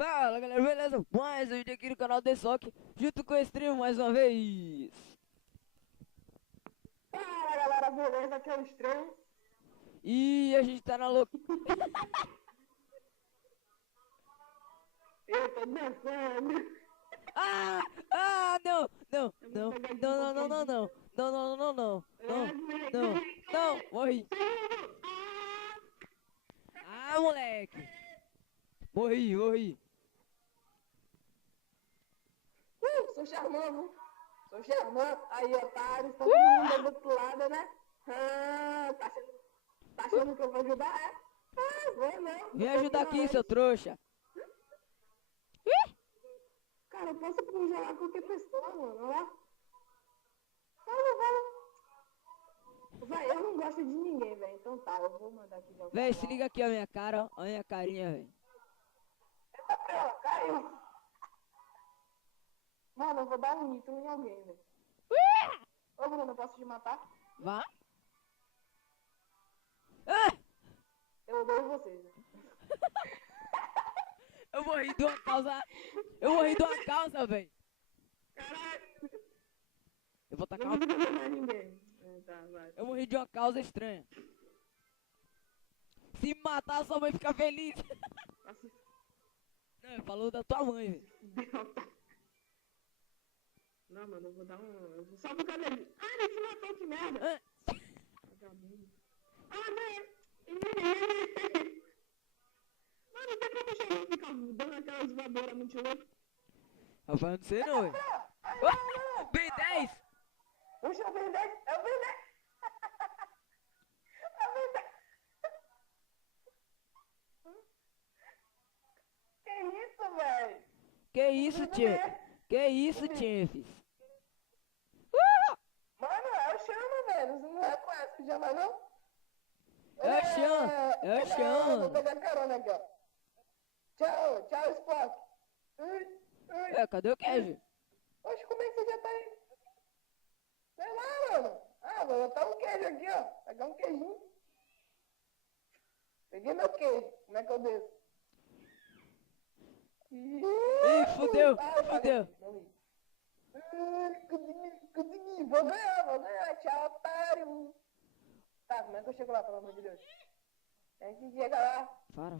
Fala galera, beleza? Mais um vídeo aqui no canal The Sock, junto com o Stream mais uma vez. Fala galera, beleza? Aqui é o Estranho. E a gente tá na louca. Eu tô dançando. Não, não, Eu vou não, pegar aqui não, não, não, não, não, não, não, não, não, não, não, não, morri. Moleque, morri. Sou charmando. Sou charmando. Aí, otários, tá todo mundo aí do outro lado, né? Tá achando que eu vou ajudar? É? Vou não. Vem ajudar aqui, seu trouxa. Cara, eu posso congelar qualquer pessoa, mano. Olha lá. Vai. Vai, eu não gosto de ninguém, velho. Então tá, eu vou mandar aqui jogar. Véi, se liga aqui a minha cara, ó, a minha carinha, velho. Eita, pela, caiu. Mano, eu vou dar um nitro em alguém, velho. Ô, Bruno, eu posso te matar? Vá. Eu odeio vocês, né? Eu morri de uma causa. Eu morri de uma causa, velho. Caralho! Eu vou tacar Não uma... vou matar ninguém. Tá, vai. Eu morri de uma causa estranha. Se me matar, sua mãe fica feliz. Nossa, Não, falou da tua mãe, velho. idiota. Não, mano, eu vou dar um... Eu vou só por causa dele. Ah, ele se matou, que merda! Vagabundo. Não! Mano, tem como chegar e ficar dando aquelas voadoras muito loucas? Rapaz, não sei não, velho. Bem 10! Puxa, eu vim 10! Eu vim 10! Eu vim 10! Que isso, velho? Que isso, tia? Que isso, Tiffes? Mano, é o Chama, velho. Você não reconhece o Chama, não? É o Chama, é o Chama. Vou pegar carona aqui, ó. Tchau, Spock. Cadê o queijo? Oxe, como é que você já tá aí? Sei lá, mano. Vou botar um queijo aqui, ó. Pegar um queijinho. Peguei meu queijo. Como é que eu desço? Ih, fudeu. Consegui. Vou ganhar. Tchau, otário. Tá, como é que eu chego lá, pelo amor de Deus? Tem que chegar lá. Para.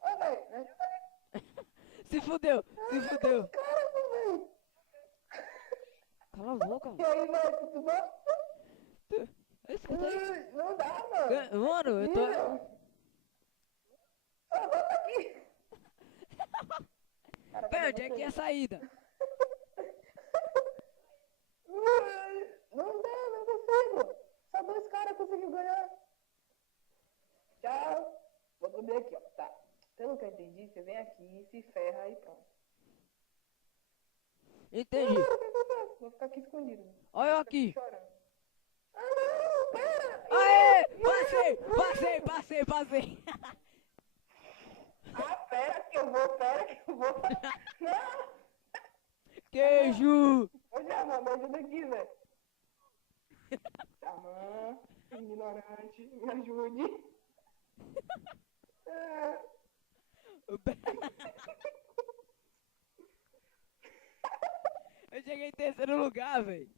Ô, velho, me ajuda aí. Se fudeu. Caramba, velho. Cala a boca. E aí, mano, tudo bom? Escuta aí. Não dá, mano. Mano, eu tô... Volta aqui. Cara, Pera, onde é que é a saída? Não dá, não consigo. Só 2 caras conseguiu ganhar. Tchau. Vou comer aqui, ó. Tá. Pelo que eu entendi, você vem aqui, se ferra e pronto. Entendi. Não, o que acontece? Vou ficar aqui escondido. Olha eu aqui. Chorando. Não, pera. Aê! Passei. Pera que eu vou. Não. Queijo. Ô, Xamã, me ajuda aqui, velho. Xamã, ignorante, me ajude. Eu cheguei em terceiro lugar, velho.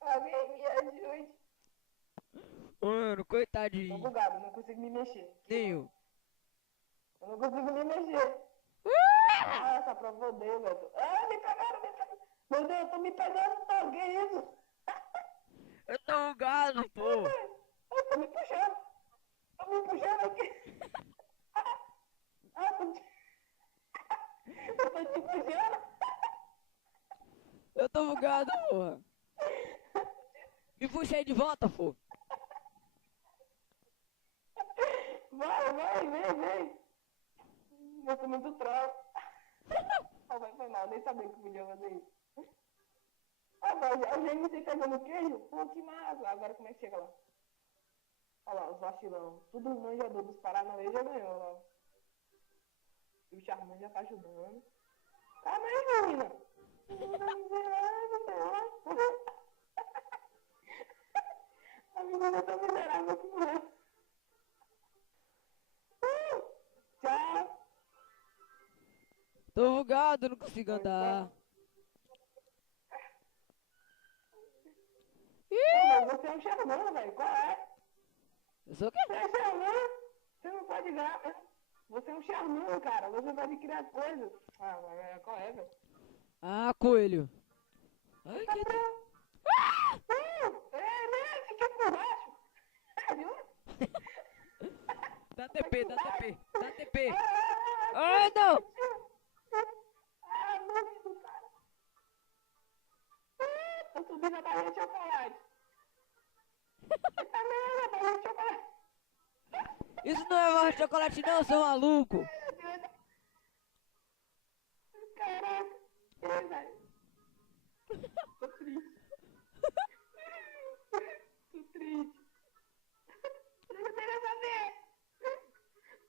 Alguém me ajude. Mano, Tô coitadinho. bugado, não consigo me mexer. Nenhum. Eu não consigo me mexer. Essa pra foder, velho. Me pegaram. Meu Deus, eu tô me pegando, tá? Que isso? Eu tô bugado, pô. Eu tô me puxando. Aqui. Eu tô te puxando. Eu tô bugado, porra. Me puxa aí de volta, pô. Vem. Eu tô muito troll. Foi mal, nem sabia que podia fazer isso. Eu já iniciei pegando queijo. Pô, que massa. Agora como é que chega lá? Olha lá, os vacilão. Tudo manjador dos Paranauê já ganhou lá. E o Charmant já tá ajudando. Calma aí, menina. A menina tá miserável que morreu. Tô bugado, não consigo andar. Pô, mas você é um xamã, velho. Qual é? Eu sou o quê? Você é xamã? Você não pode ganhar, né? Você é um xamã, cara. Você pode criar coisas. Ah, mas qual é, velho? Ah, coelho. Você Ai, tá que... preso. É, né? Fica por baixo. É, viu? Dá Vai TP, por dá baixo. TP, dá TP. Ai, Ah, não. ah, não, cara. Tô subindo a barra de chocolate. Tá vendo a barra de chocolate? Isso não é barra de chocolate não, seu maluco. Caraca. É, velho. Tô triste. Tô triste. Eu queria saber.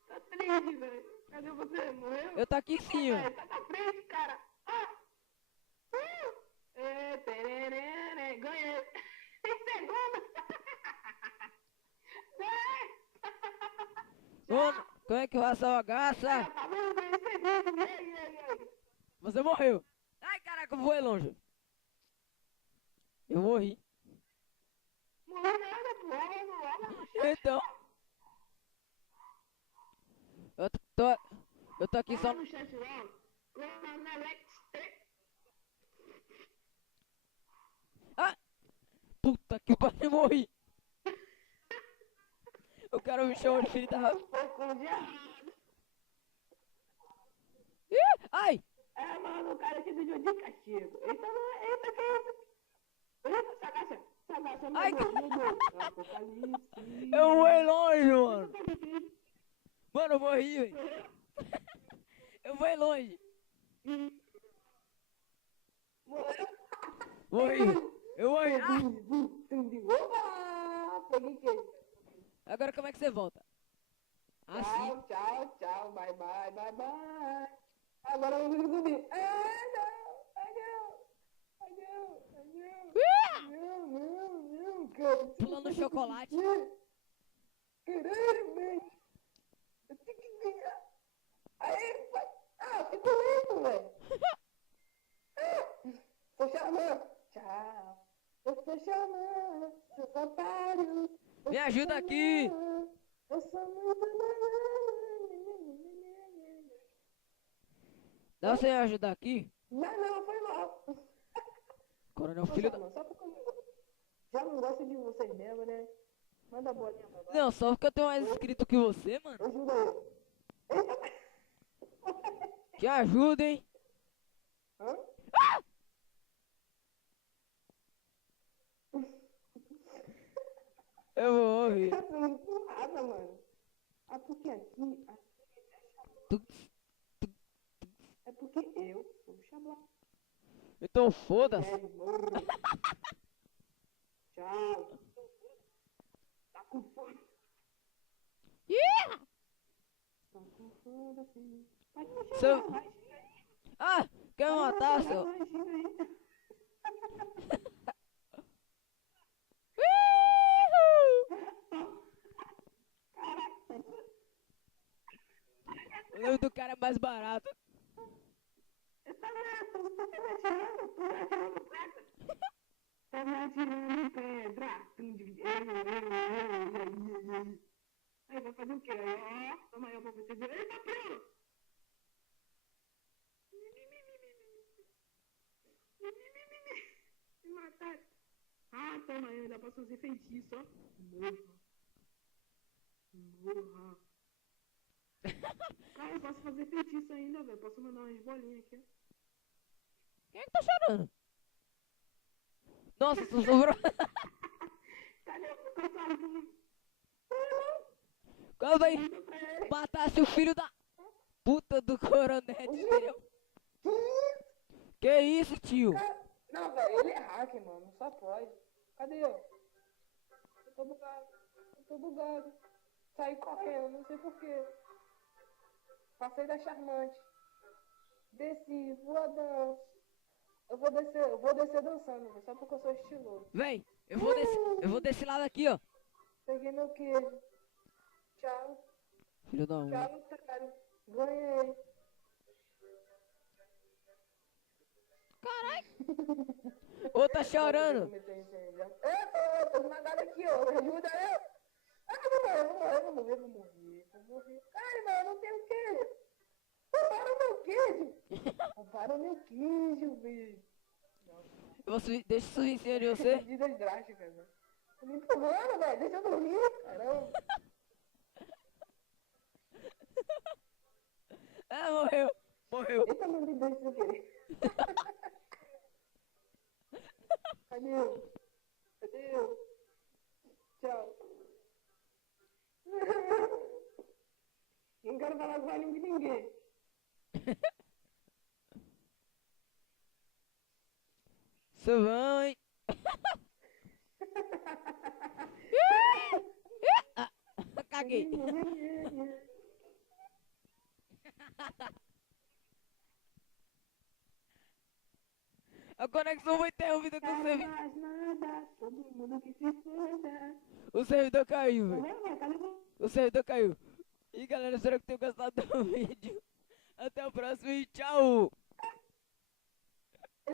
Tô triste, velho. Cadê você? Morreu? Eu tô aqui em cima. Tá na frente, cara. Ah! Tererê, ganhei. 6 segundos. Ganhei. Mano, como é que vai essa bagaça? Tá bom, ganhei 6 segundos. Ganhei. Você morreu. Ai, caraca, eu voei longe. Eu morri. Morreu nada, pô. Olha no chat. Então, eu eu tô aqui Olha só... no chat lá. Coronalex 3. Ah, puta que pariu, morri. O cara me chamou de filho da... Ih, ai, É, mano, o cara te pediu de castigo. Então, eita, que isso? Eita, sagaça. Sagaça, ai, meu Deus. Apocalipse. eu voei longe, mano. Mano, eu morri, velho. Eu voei longe. Morri. Eu morri. Ah, Opa! Peguei quem? agora como é que você volta? Assim. Tchau, tchau, tchau. Bye, bye, bye, bye. Agora eu vou subir. Ah, não. Ai, não. Ai, não. Ai, não. Não, não, não, cara. Pulando chocolate. Caralho, velho. Eu tenho que ganhar. Aí, vai. Ah, eu fico lento, velho. Tô chamando. Tchau. Eu tô chamando. Seus otários. Me ajuda aqui. Eu sou muito... Dá você me ajudar aqui? Não, foi mal. Coronel Poxa, filho da... mano, só porque eu já não gosto de vocês mesmo, né? Manda a bolinha pra baixo. Não, só porque eu tenho mais inscrito que você, mano. Ajuda eu. Te ajuda, hein? Hã? Eu vou morrer. Tá tudo nada, mano. Ah, porque aqui Tu- é porque eu sou xablá. Então foda-se. Morro. Tchau. Tá com fome. Yeah! Tá com fome, assim. Pode me Seu... xingar, vai, xinga aí. Ah, quer me matar, Vai, seu... vai, xinga aí. O nome do cara é mais barato. Tá me atirando pedra. Aí vai fazer o quê? Ó, toma aí pra você ver. Eita, pronto! Me mataram. Ah, toma aí, dá pra fazer feitiço, ó. Morra. Morra. Cara, eu posso fazer feitiço ainda, velho. Posso mandar umas bolinhas aqui. Quem é que tá chorando? Nossa, tu sobrou... Cadê o pessoal? Quando vai matasse o filho da puta do coronel, entendeu? Que isso, tio? Não, velho, ele é hacker, mano. Só pode. Cadê eu? Eu tô bugado. Eu tô bugado. Saí correndo, não sei porquê. Passei da charmante. Desci, voadão. Eu vou descer dançando, véio, só porque eu sou estiloso. Vem, eu vou desse lado aqui, ó. Peguei meu queijo. Tchau. Filho da mãe. Tchau, otário. Ganhei. Caralho. Ô, tá chorando. Eu tô esmagado aqui, ó. Me ajuda eu. Ah, vou morrer. Ai, mano, eu não tenho queijo. Roubaram meu queijo. Roubaram meu queijo, bicho. Deixa eu subir em cima de você. Medidas drásticas, né? Tô me empurrando, velho. Deixa eu dormir, caramba. Ah, morreu. Morreu. Eita, não me deixa sem querer. Adeus. Adeus. Tchau. Não quero falar com ninguém. Subão, hein? Ah, caguei. A conexão foi interrompida com o servidor. Mais nada, todo mundo que se foda. O servidor caiu, velho. Minha cara O servidor caiu. E galera, espero que tenham gostado do vídeo. Até o próximo e tchau!